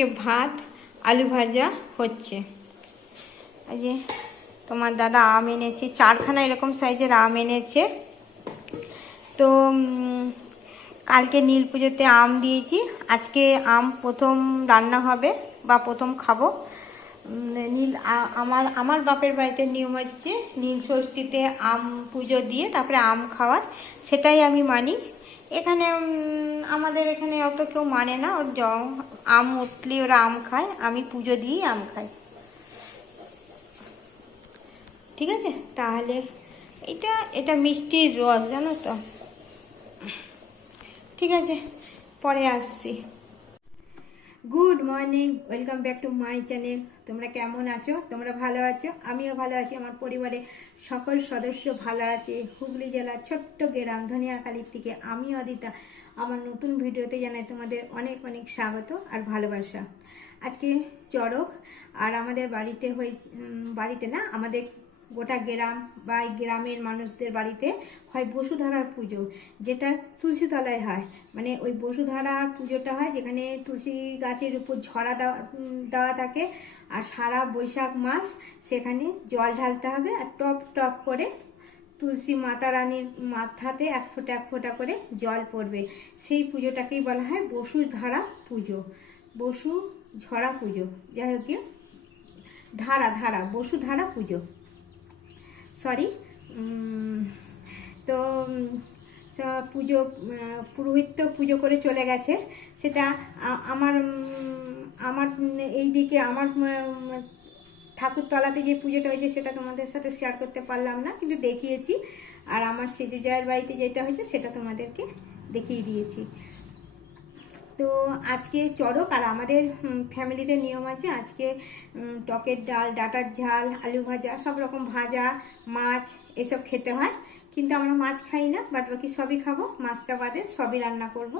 এদিকে ভাত, আলু ভাজা হচ্ছে। এই তোমার দাদা আম এনেছে, চারখানা এরকম সাইজের আম এনেছে। তো কালকে নীল পুজোতে আম দিয়েছি। আজকে আম প্রথম রান্না হবে বা প্রথম খাব। নীল আমার আমার বাপের বাড়িতে নিয়ম হচ্ছে নীল ষষ্ঠীতে আম পুজো দিয়ে তারপরে আম খাওয়ার। সেটাই আমি মানি। এখানে আমাদের এখানে অত কেউ মানে না। ওর জ- আম উঠলে ওরা আম খায়। আমি পুজো দিয়েই আম খাই। ঠিক আছে? তাহলে এটা এটা মিষ্টির রস, জানো তো? ঠিক আছে, পরে আসছি। Good morning welcome back to my channel তোমরা কেমন আছো? তোমরা ভালো আছো? আমিও ভালো আছি। আমার পরিবারে সকল সদস্য ভালো আছে। হুগলি জেলার ছোট্ট গ্রাম ধনিয়াকালীর থেকে আমি অদিতা। আমার নতুন ভিডিওতে জানাই তোমাদের অনেক অনেক স্বাগত আর ভালোবাসা। আজকে চড়ক আর আমাদের বাড়িতে হয়েছে বাড়িতে না, আমাদের গোটা গ্রাম বা গ্রামের মানুষদের বাড়িতে হয় বসুধারার পুজো, যেটা তুলসী তলায় হয়। মানে ওই বসুধারার পুজোটা হয় যেখানে তুলসী গাছের উপর ঝরা দেওয়া দেওয়া থাকে আর সারা বৈশাখ মাস সেখানে জল ঢালতে হবে আর টপ টপ করে তুলসী মাতা রানীর মাথাতে এক ফোঁটা এক ফোঁটা করে জল পড়বে। সেই পুজোটাকেই বলা হয় বসুধারা পুজো, বসু ঝরা পুজো। যাই হোক ধারা ধারা, বসুধারা পুজো। সরি তো পুজো পুরোহিত পুজো করে চলে গেছে। সেটা আমার আমার, এই দিকে আমার ঠাকুরতলাতে যে পুজোটা হয়েছে সেটা তোমাদের সাথে শেয়ার করতে পারলাম না, কিন্তু দেখিয়েছি। আর আমার সেজু জায়ের বাড়িতে যেটা হয়েছে সেটা তোমাদেরকে দেখিয়ে দিয়েছি। তো আজকে চড়ক আর আমাদের ফ্যামিলিতে নিয়ম আছে আজকে টকের ডাল, ডাটার ঝাল, আলু ভাজা, সব রকম ভাজা, মাছ, এসব খেতে হয়। কিন্তু আমরা মাছ খাই না বাদ বাকি সবই খাব, মাছটা বাদে সবই রান্না করব।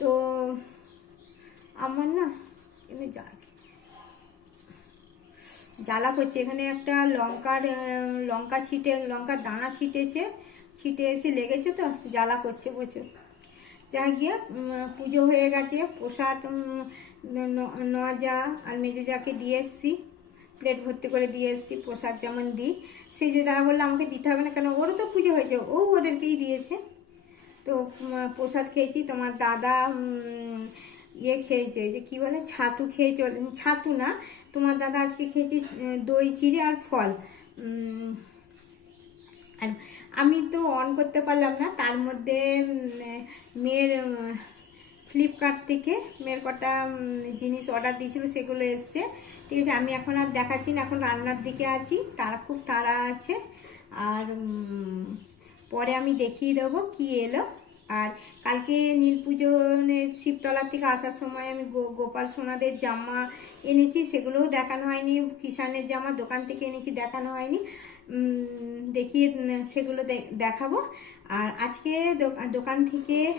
তো আমার না এমনি যা জ্বালা করছে, এখানে একটা লঙ্কার লঙ্কা ছিটে, লঙ্কার দানা ছিটেছে, ছিটে এসে লেগেছে তো, জ্বালা করছে প্রচুর। যা গিয়ে পুজো হয়ে গেছে, প্রসাদ নজা আর মেজুজাকে দিয়ে এসছি, প্লেট ভর্তি করে দিয়ে এসছি, প্রসাদ যেমন দিই। সেই যে দাদা বলল, আমাকে দিতে হবে না কেন? ওরও তো পুজো হয়েছে, ও ওদেরকেই দিয়েছে। তো প্রসাদ খেয়েছি, তোমার দাদা ইয়ে খেয়েছে যে কী বলে, ছাতু খেয়ে চলে ছাতু না, তোমার দাদা আজকে খেয়েছি দই, চিড়ে আর ফল। আর আমি তো অন করতে পারলাম না। তার মধ্যে মেয়ের ফ্লিপকার্ট থেকে মেয়ের কটা জিনিস অর্ডার দিয়েছিল, সেগুলো এসছে। ঠিক আছে, আমি এখন আর দেখাচ্ছি না, এখন রান্নার দিকে আছি। তারা খুব তাড়া আছে। আর পরে আমি দেখিয়ে দেবো কি এলো। আর কালকে নীল পুজোনের শিবতলা থেকে আসার সময় আমি গো- গোপাল সোনাদের জামা এনেছি, সেগুলোও দেখানো হয়নি কিষানের জামা দোকান থেকে এনেছি, দেখানো হয়নি। দেখিয়ে সেগুলো দেখাবো। আর আজকে দোকান থেকে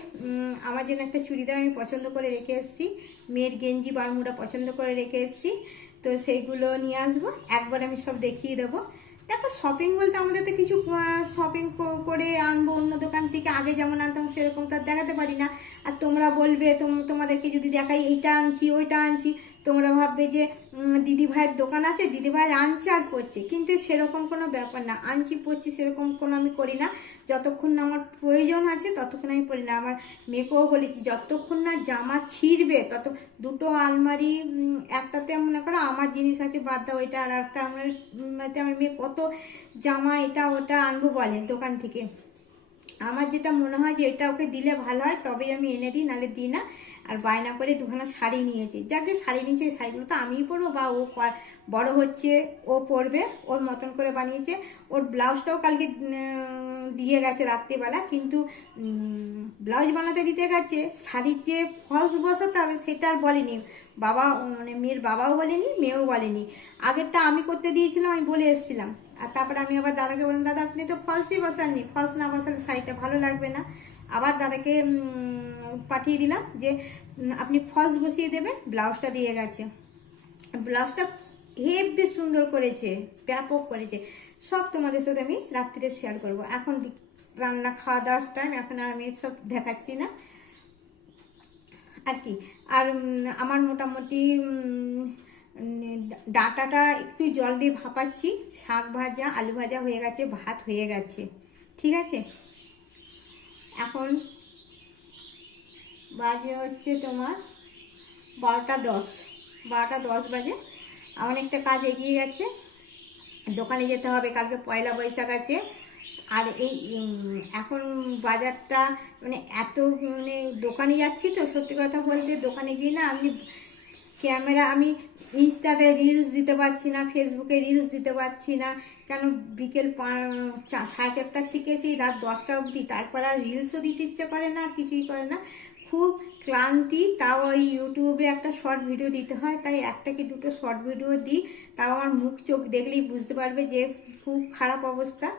আমার জন্য একটা চুড়িদার আমি পছন্দ করে রেখে এসেছি। মেয়ের গেঞ্জি বারমুড়া পছন্দ করে রেখে এসেছি। তো সেইগুলো নিয়ে আসব। একবার আমি সব দেখিয়ে দেবো। দেখো শপিং বলতে আমাদের তো কিছু শপিং করে আনব, অন্য দোকান থেকে আগে যেমন আনতাম, সেরকম তো দেখাতে পারি না। আর তোমরা বলবে, তোম- তোমাদেরকে যদি দেখাই, এইটা আনছি, ওইটা আনছি। তোমরা ভাববে যে দিদি ভাইয়ের দোকান আছে, দিদি ভাই আনছে আর করছে। কিন্তু সেরকম কোনো ব্যাপার না, আনছি পড়ছি সেরকম কোনো আমি করি না। যতক্ষণ না আমার প্রয়োজন আছে, ততক্ষণ আমি পড়ি না। আমার মেয়েকেও বলেছি, যতক্ষণ না জামা ছিঁড়বে, তত, দুটো আলমারি একটাতে মনে করো আমার জিনিস আছে, বাদ দাও এটা আর একটা আমার এতে আমার মেয়ে কত জামা এটা ওটা আনব বলে দোকান থেকে। আমার যেটা মনে হয় যে এটা ওকে দিলে ভালো হয়, তবেই আমি এনে দিই, নাহলে দিই না। আর বায়না করে দুখানা শাড়ি নিয়েছি। যাকে শাড়ি নিয়েছে ওই শাড়িগুলো তো আমিই পরবো বা ও বড় হচ্ছে, ও পরবে, ওর মতন করে বানিয়েছে। ওর ব্লাউজটাও কালকে দিয়ে গেছে রাত্রিবেলা, কিন্তু ব্লাউজ বানাতে দিতে গেছে, শাড়ির যে ফলস বসাতে হবে সেটা আর বলেনি। বাবা মানে মেয়ের বাবাও বলেনি, মেয়েও বলেনি। আগেরটা আমি করতে দিয়েছিলাম, আমি বলে এসেছিলাম। আর তারপরে আমি আবার দাদাকে বললাম, দাদা, আপনি তো ফলসই বসাননি। ফলস না বসালে শাড়িটা ভালো লাগবে না। আবার দাদাকে পাঠিয়ে দিলাম যে আপনি ফলস বসিয়ে দেবেন ব্লাউজটা দিয়ে গেছে। ব্লাউজটা হেভি সুন্দর করেছে, ব্যাপক করেছে। সব তোমাদের সাথে আমি রাত্রিতে শেয়ার করব। এখন রান্না খাওয়া দাওয়ার টাইম এখন আর আমি সব দেখাচ্ছি না। আর কি, আর আমার মোটামুটি ডাটাটা একটু জল দিয়ে ভাপাচ্ছি। শাক ভাজা, আলু ভাজা হয়ে গেছে, ভাত হয়ে গেছে। ঠিক আছে? এখন বাজে হচ্ছে তোমার বারোটা দশ। বারোটা দশ বাজে। একটা কাজ এগিয়ে গেছে। দোকানে যেতে হবে। কালকে পয়লা বৈশাখ আছে। আর এই এখন বাজারটা মানে এত মানে দোকানে যাচ্ছি তো, সত্যি কথা বলতে দোকানে গিয়ে না আমি ক্যামেরা, আমি ইনস্টাতে রিলস দিতে পারছি না, ফেসবুকে রিলস দিতে পারছি না। কেন বিকেল সাড়ে চারটার থেকে সেই রাত দশটা অবধি। তারপর আর রিলসও দিতে ইচ্ছে করে না, আর কিছুই করে না। খুব ক্লান্তি, তাও ওই ইউটিউবে একটা শর্ট ভিডিও দিতে হয়, তাই একটা কি দুটো শর্ট ভিডিও দিই। তাও আমার মুখ, চোখ দেখলেই বুঝতে পারবে যে খুব খারাপ অবস্থা।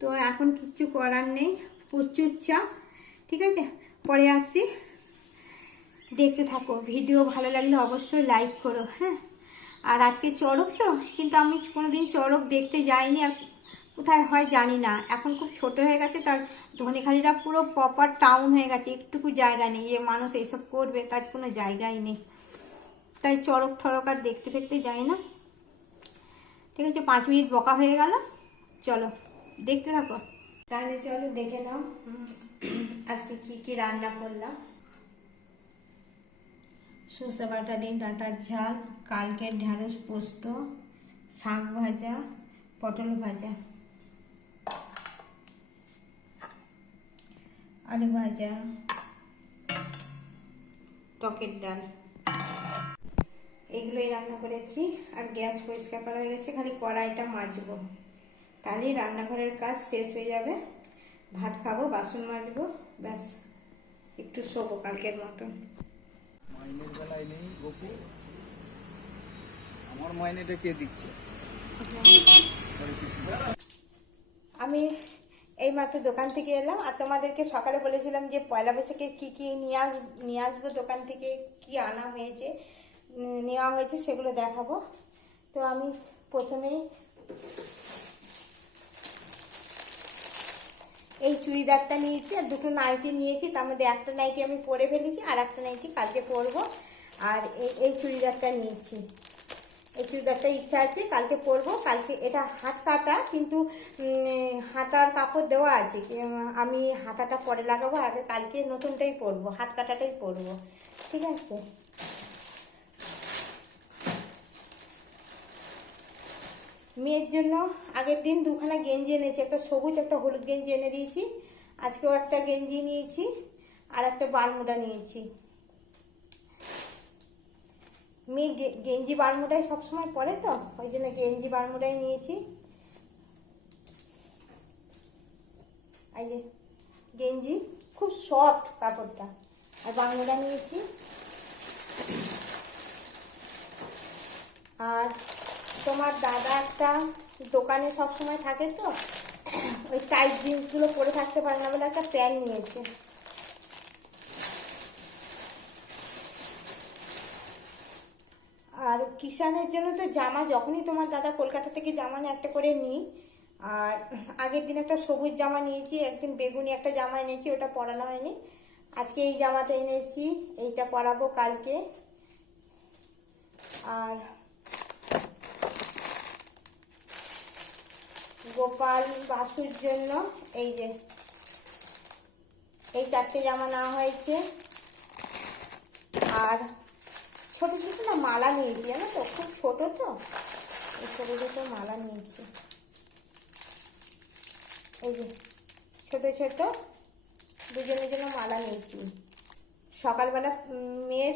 তো এখন কিছু করার নেই, প্রচুর চাপ। ঠিক আছে? পরে আসছি। দেখতে থাকো। ভিডিও ভালো লাগলে অবশ্যই লাইক করো হ্যাঁ? আর আজকে চড়ক তো, কিন্তু আমি কোনোদিন চড়ক দেখতে যাইনি, আর কোথায় হয় জানি না। এখন খুব ছোট হয়ে গেছে, তার ধনেখালিটা পুরো প্রপার টাউন হয়ে গেছে, একটুকু জায়গা নেই, যে মানুষ এইসব করবে, তার কোনো জায়গাই নেই। তাই চড়ক ঠড়ক আর দেখতে ফেকতে যাই না। ঠিক আছে, পাঁচ মিনিট বকা হয়ে গেল, চলো, দেখতে থাকো। তাহলে চলো দেখে নাও আজকে কি কি রান্না করলাম। সর্ষে বাটা দিয়ে ডাঁটার ঝাল কালকের ঢ্যাঁড়স পোস্ত, শাক ভাজা, পটল ভাজা, আলু ভাজা, টকের ডাল। এগুলোই রান্না করেছি, আর গ্যাস পরিষ্কার করা হয়ে গেছে, খালি কড়াইটা মাজবো। তাহলেই রান্নাঘরের কাজ শেষ হয়ে যাবে। ভাত খাব, বাসন মাজবো, ব্যাস, একটু শোবো কালকের মতন। মাইনের বেলায় নেই, গপু। আমার মাইনেটা কে দিচ্ছে? আমি এই মাত্র দোকান থেকে এলাম আর তোমাদেরকে সকালে বলেছিলাম যে পয়লা বৈশাখে কী কী নিয়ে আস, নিয়ে আসব, দোকান থেকে কি আনা হয়েছে নেওয়া হয়েছে সেগুলো দেখাবো। তো আমি প্রথমেই এই চুড়িদারটা নিয়েছি আর দুটো নাইটি নিয়েছি। তার মধ্যে একটা নাইটি আমি পরে ফেলেছি আর একটা নাইটি কালকে পরবো। আর এই এই চুড়িদারটা নিয়েছি। এই চুড়িদারটা ইচ্ছা আছে, কালকে পরবো। কালকে এটা হাত কাটা কিন্তু হাতার কাপড় দেওয়া আছে। আমি হাতাটা পরে লাগাবো, আগে কালকে নতুনটাই পরবো, হাত কাটাটাই পরবো। ঠিক আছে? মেয়ের জন্য আগের দিন দুখানা গেঞ্জি এনেছি, একটা সবুজ, একটা হলুদ গেঞ্জি এনে দিয়েছি। আজকেও একটা গেঞ্জি নিয়েছি আর একটা বারমুডা নিয়েছি। মেয়ে গেঞ্জি বারমুডাই সবসময় পরে তো? ওই জন্য গেঞ্জি বারমুডাই নিয়েছি। গেঞ্জি, খুব সফট কাপড়টা। আর বারমুডা নিয়েছি। আর তোমার দাদা একটা দোকানে সব সময় থাকে তো, ওই টাইট জিন্সগুলো পরে থাকতে পারে না বলে একটা প্যান্ট নিয়েছে। আর কিষানের জন্য তো জামা, যখনই তোমার দাদা কলকাতা থেকে জামা নিয়ে একটা করে নিই, আর আগের দিন একটা সবুজ জামা নিয়েছি, একদিন বেগুনি একটা জামা এনেছি, ওটা পরানো হয়নি। আজকে এই জামাটা এনেছি, এইটা পরাবো কালকে। আর গোপাল বাসুর জন্য, এই যে, এই চারটে জামা নেওয়া হয়েছে। আর ছোট ছোট না মালা নিয়েছি, জানো তো? খুব ছোট তো। এই ছোটো ছোট মালা নিয়েছি। এই যে, ছোট ছোট দুজনের জন্য মালা নিয়েছি। সকালবেলা মেয়ের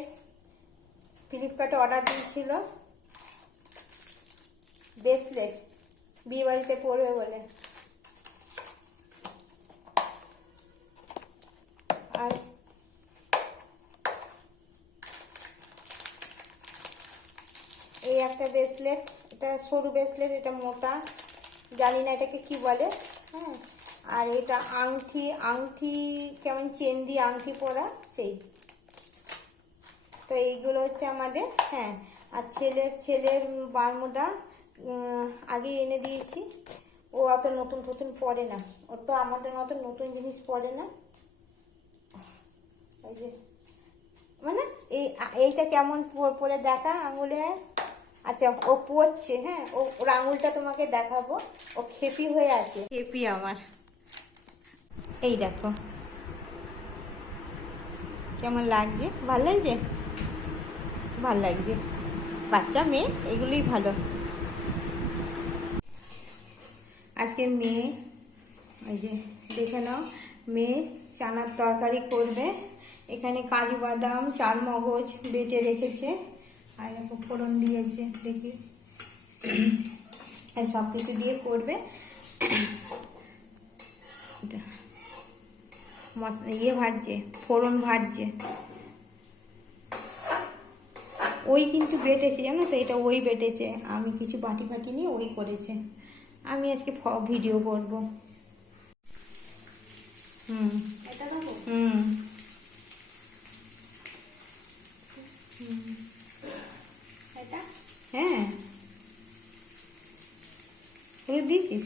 ফ্লিপকার্টে অর্ডার দিয়েছিল। ব্রেসলেট। বিয়ে বাড়িতে পড়বে বলে। আর এই একটা ব্রেসলেট এটা সরু ব্রেসলেট এটা মোটা, জানি না এটাকে কি বলে হ্যাঁ। আর এটা আংটি আংটি কেমন চেন দিয়ে আংটি পরা, সেই। তো এইগুলো হচ্ছে আমাদের হ্যাঁ। আর ছেলের ছেলের বারমুডা আগে এনে দিয়েছি। ও অত নতুন নতুন পরে না। ও তো আমাদের মতো নতুন জিনিস পরে না। ওই যে মানে এই, এইটা কেমন পরে দেখা আঙুলে? আচ্ছা ও পড়ছে হ্যাঁ? ও, ওর আঙুলটা তোমাকে দেখাবো। ও খেপি হয়ে আছে। খেপি আমার। এই দেখো। কেমন লাগছে? ভালো লাগছে? ভালো লাগছে। বাচ্চা, মেয়ে, এগুলোই ভালো। আজকে মেয়ে ওই যে দেখে নাও, মেয়ে চানার তরকারি করবে। এখানে কাজু বাদাম চাল মগজ বেটে রেখেছে। আর এখন ফোড়ন দিয়েছে, দেখি। সব কিছু দিয়ে করবে। এটা মশ ইয়ে ভাজছে, ফোড়ন ভাজছে। ওই কিন্তু বেটেছে, জানো তো? এটা ওই বেটেছে। আমি কিছু বাটি ফাটি নিয়ে ওই করেছে। আমি আজকে ভিডিও করব। হুম। হুম। হ্যাঁ। হলুদ দিয়েছিস।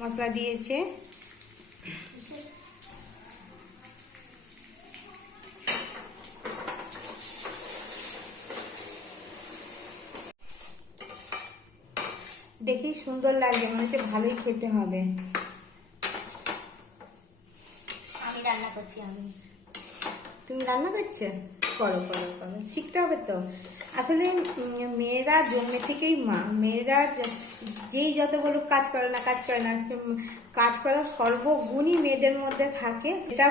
মশলা দিয়েছে। দেখেই সুন্দর লাগছে মনে হচ্ছে ভালোই খেতে হবে। আমি রান্না করছি আমি। তুমি রান্না করছ? করো করো করো। শিখতে হবে তো। আসলে মেয়েরা জন্মে থেকেই মা। মেয়েরা যেই যত বলুক কাজ করে না কাজ করে না কাজ করার সর্বগুণই মেয়েদের মধ্যে থাকে সেটা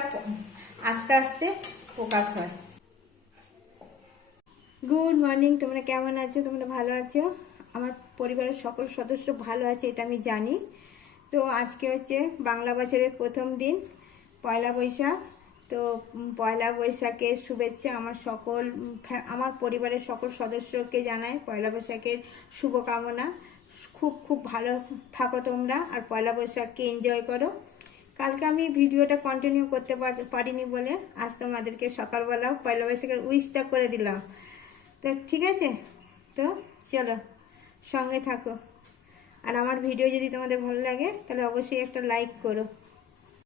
আস্তে আস্তে প্রকাশ হয়। গুড মর্নিং তোমরা কেমন আছো? তোমরা ভালো আছো? আমার পরিবারের সকল সদস্য ভালো আছে, এটা আমি জানি। তো আজকে হচ্ছে বাংলা বছরের প্রথম দিন, পয়লা বৈশাখ। তো পয়লা বৈশাখের শুভেচ্ছা আমার সকল আমার পরিবারের সকল সদস্যকে জানাই। পয়লা বৈশাখের শুভকামনা। খুব খুব ভালো থাকো তোমরা, আর পয়লা বৈশাখকে এনজয় করো। কালকে আমি ভিডিওটা কন্টিনিউ করতে পারিনি বলে আজ তোমাদেরকে সকালবেলা পয়লা বৈশাখের উইশটা করে দিলাম। তো ঠিক আছে? তো চলো। সঙ্গে থাকো। আর আমার ভিডিও যদি তোমাদের ভালো লাগে তাহলে অবশ্যই একটা লাইক করো।